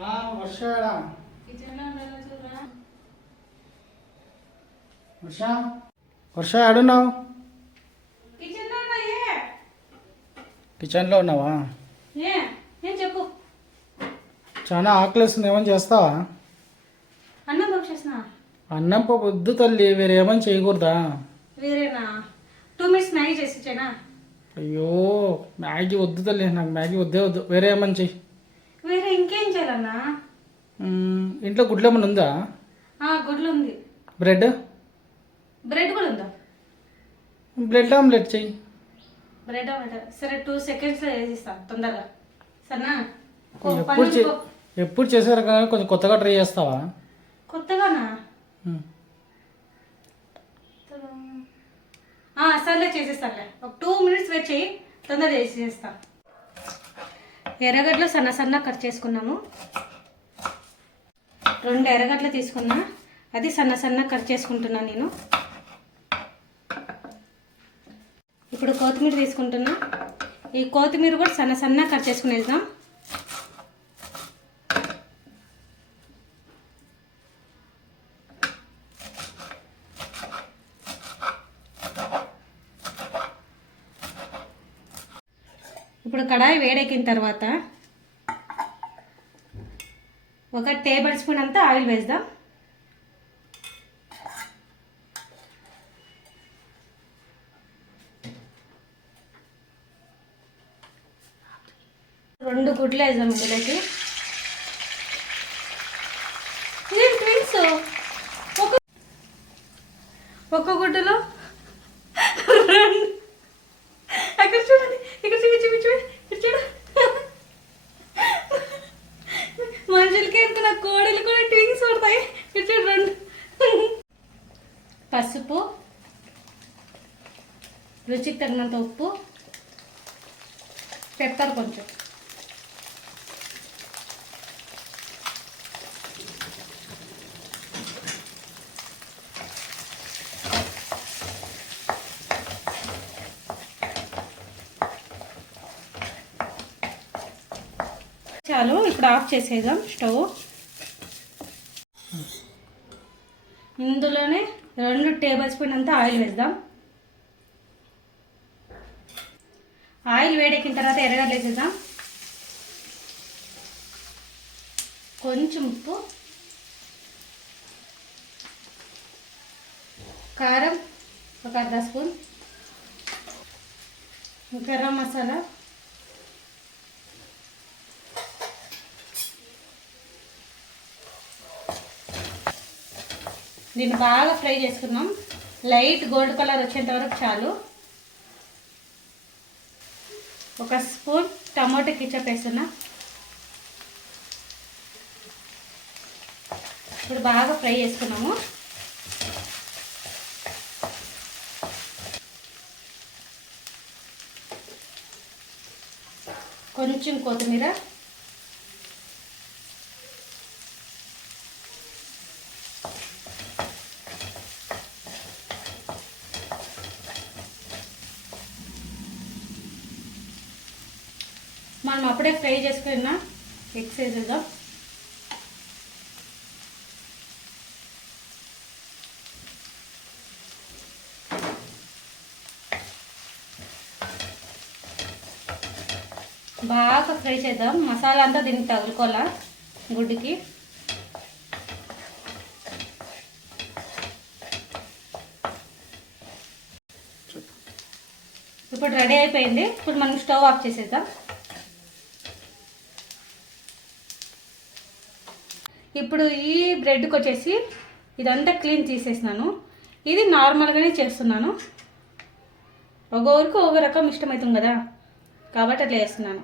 వర్ష వర్ష వర్ష ఆడున్నావు? కిచెన్లో ఉన్నావా? చెప్పు. చాలా ఆకలిస్తుంది, ఏమని చేస్తావా? అన్నం పప్పు చేసిన. అన్నం పప్పు వద్దు తల్లి, వేరే ఏమని చేయకూడదా? వేరేనా? 2 minutes మ్యాగీ చేసి ఇచ్చానా? అయ్యో మ్యాగీ వద్దు తల్లి, నాకు మ్యాగీ వద్దే వద్దు, వేరే ఏమని చెయ్యి. వేరే ఇంకేం చేయాలన్నా? ఇంట్లో గుడ్లు ఏమైనా ఉందా? గుడ్లు ఉంది. బ్రెడ్? బ్రెడ్ కూడా ఉందా? బ్రెడ్ ఆమ్లెట్ చెయ్యి. బ్రెడ్ ఆమ్లెట్ సరే, 2 seconds వేసిస్తా తొందరగా, సరేనా? ఎప్పుడు చేసారు కానీ కొంచెం కొత్తగా ట్రై చేస్తావా? కొత్తగానా? సర్లే చేసేస్తానులే, ఒక 2 minutes వెయిట్ చేయి, తొందరగా చేసేస్తా. ఎర్రగడ్డలు సన్న సన్న కట్ చేసుకున్నాము. 2 ఎర్రగడ్డలు తీసుకున్నా, అది సన్న సన్న కట్ చేసుకుంటున్నా నేను. ఇప్పుడు కొత్తిమీర తీసుకుంటున్నా, ఈ కొత్తిమీర కూడా సన్న సన్న కట్ చేసుకుని వెళ్దాం. ఇప్పుడు కడాయి వేడెక్కిన తర్వాత 1 tablespoon అంతా ఆయిల్ వేద్దాం. రెండు గుడ్లు వేద్దాం ఇందులోకి. ఇదేం ట్విన్స్? ఒక గుడ్డులో రెండు. అక్కడ చూడండి, ఇక్కడ చూడు. మనుషులకి ఎందుకు, కోడలు కూడా ట్విన్స్ పడతాయి. ఇక్కడ చూడండి. పసుపు, రుచికి తగినంత ఉప్పు, పెప్పర్ కొంచెం. చాలు, ఇప్పుడు ఆఫ్ చేసేద్దాం స్టవ్. ఇందులోనే 2 tablespoon అంతా ఆయిల్ వేద్దాం. ఆయిల్ వేడెక్కిన తర్వాత ఎర్రగడ్డలు వేసేద్దాం. కొంచెం ఉప్పు, కారం ఒక 1/2 స్పూన్, గరం మసాలా, దీన్ని బాగా ఫ్రై చేసుకుందాం. లైట్ గోల్డ్ కలర్ వచ్చేంత వరకు చాలు. 1 స్పూన్ టమాటో కెచప్ వేస్తున్నా. ఇప్పుడు బాగా ఫ్రై చేసుకున్నాము. కొంచెం కొత్తిమీర, మనం అప్పుడే ఫ్రై చేసుకున్న ఎగ్స్ వేసేద్దాం. బాగా ఫ్రై చేద్దాం, మసాలా అంతా దీనికి తగులుకోవాలా గుడ్డుకి. ఇప్పుడు రెడీ అయిపోయింది. ఇప్పుడు మనం స్టవ్ ఆఫ్ చేసేద్దాం. ఇప్పుడు ఈ బ్రెడ్కి వచ్చేసి ఇదంతా క్లీన్ తీసేసినాను. ఇది నార్మల్గానే చేస్తున్నాను, ఒక్కొక్కరికి ఒక రకం ఇష్టమవుతుంది కదా, కాబట్టి అట్లా చేస్తున్నాను.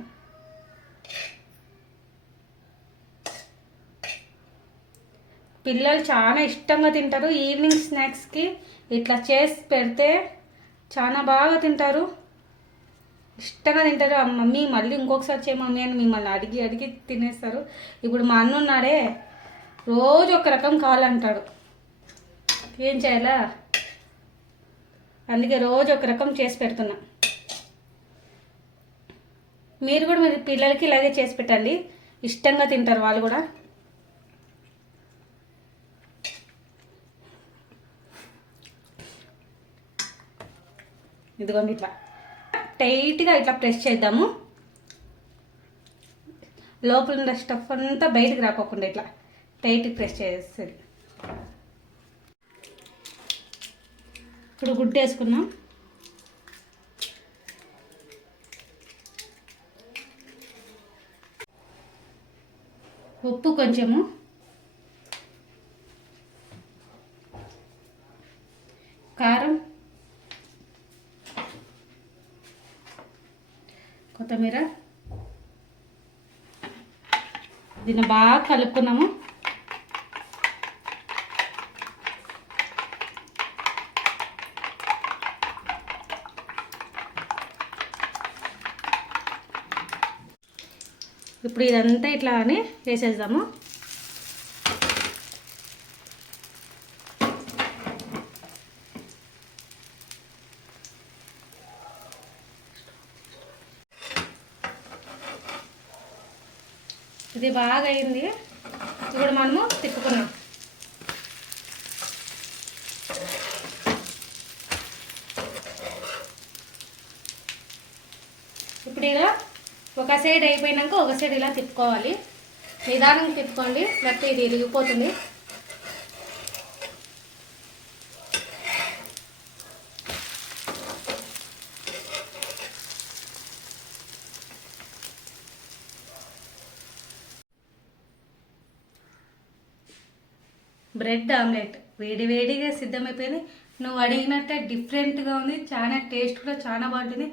పిల్లలు చాలా ఇష్టంగా తింటారు. ఈవినింగ్ స్నాక్స్కి ఇట్లా చేసి పెడితే చాలా బాగా తింటారు, ఇష్టంగా తింటారు. మమ్మీ మళ్ళీ ఇంకొకసారి చేయ మమ్మీ అని మిమ్మల్ని అడిగి తినేస్తారు. ఇప్పుడు మా అన్న ఉన్నాడే, రోజు ఒక రకం కావాలంటాడు. ఏం చేయాలా, అందుకే రోజు ఒక రకం చేసి పెడుతున్నా. మీరు కూడా మీ పిల్లలకి ఇలాగే చేసి పెట్టండి. ఇష్టంగా తింటారు వాళ్ళు కూడా. ఇదిగోండి ఇట్లా టైట్గా ఇట్లా ప్రెస్ చేద్దాము, లోపల ఉన్న స్టఫ్ అంతా బయటకు రాకోకుండా ఇట్లా టైట్గా ప్రెస్ చేస్తుంది. ఇప్పుడు గుడ్డు వేసుకున్నాం. ఉప్పు కొంచెము, కారం, కొత్తిమీర, దీన్ని బాగా కలుపుకున్నాము. ఇప్పుడు ఇదంతా ఇట్లా అని వేసేద్దాము. ఇది బాగా అయింది. ఇప్పుడు మనము తిప్పుకున్నాం. ఇప్పుడు ఇలా ఒక సైడ్ అయిపోయినాక ఒక సైడ్ ఇలా తిప్పుకోవాలి. నిదానంగా తిప్పుకోండి, లేకపోతే ఇది ఇరిగిపోతుంది. బ్రెడ్ ఆమ్లెట్ వేడివేడిగా సిద్ధమైపోయింది. నువ్వు అడిగినట్టే డిఫరెంట్గా ఉంది, చాలా టేస్ట్ కూడా చాలా బాగుంటుంది.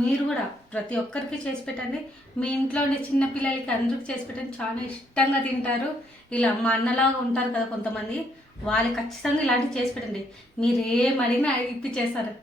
మీరు కూడా ప్రతి ఒక్కరికి చేసి పెట్టండి. మీ ఇంట్లో ఉండే చిన్న పిల్లలకి అందరికి చేసి పెట్టండి, చాలా ఇష్టంగా తింటారు. ఇలా మా అన్నలాగా ఉంటారు కదా కొంతమంది, వాళ్ళకి ఖచ్చితంగా ఇలాంటివి చేసి పెట్టండి. మీరు ఏం అడిగినా ఇప్పించేస్తారు.